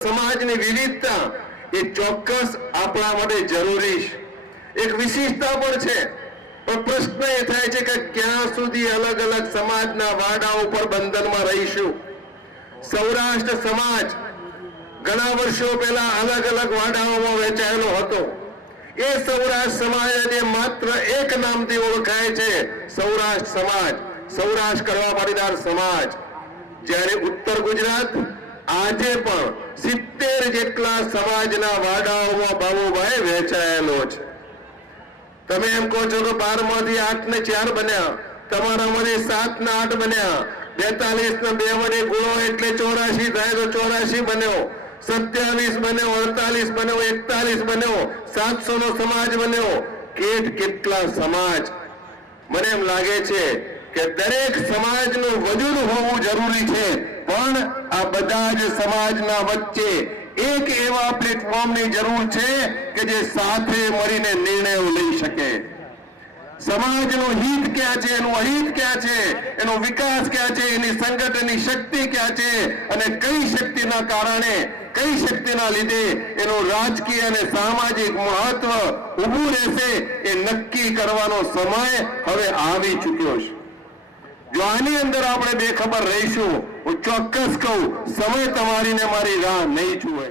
સમાજની વિવિધતા એ ચોક્કસ આપણા માટે જરૂરી છે, એક વિશેષતા પણ છે। પણ પ્રશ્ન એ થાય છે કે ક્યાં સુધી અલગ અલગ સમાજના વાડાઓ પર બંધનમાં રહીશું। સૌરાષ્ટ્ર સમાજ ઘણા વર્ષો પહેલા અલગ અલગ વાડાઓમાં વહેંચાયેલો હતો। એ સૌરાષ્ટ્ર સમાજ આજે માત્ર એક નામથી ઓળખાય છે, સૌરાષ્ટ્ર સમાજ, સૌરાષ્ટ્ર કડવા પાટીદાર સમાજ। જ્યારે ઉત્તર ગુજરાત આજે પણ 70 જેટલા સમાજના વાડાઓમાં બાબુભાઈ વહેંચાયેલો છે। તમે એમ કહો છો કે 12 માંથી 8 ને 4 બન્યા, તમારામાંથી 7 ને 8 બન્યા, 42 ને 2 વડે ગુણો એટલે 84 થાય તો 84 બન્યો, 27 બન્યો, 48 બન્યો, 41 બન્યો, 700 નો સમાજ બન્યો। કેટલા સમાજ! મને એમ લાગે છે કે દરેક સમાજનું વજૂદ હોવું જરૂરી છે, પણ આ બધા જ સમાજના વચ્ચે એક એવા પ્લેટફોર્મની જરૂર છે કે જે સાથે મળીને નિર્ણયો લઈ શકે। સમાજનું હિત ક્યાં છે, એનું અહિત ક્યાં છે, એનો વિકાસ ક્યાં છે, એની સંગઠનની શક્તિ ક્યાં છે અને કઈ શક્તિના કારણે, કઈ શક્તિના લીધે એનું રાજકીય અને સામાજિક મહત્વ ઊભું રહેશે એ નક્કી કરવાનો સમય હવે આવી ચૂક્યો છે। જો આની અંદર આપણે બેખબર રહીશું, હું ચોક્કસ કહું, સમય તમારી ને મારી રાહ નહીં જુએ।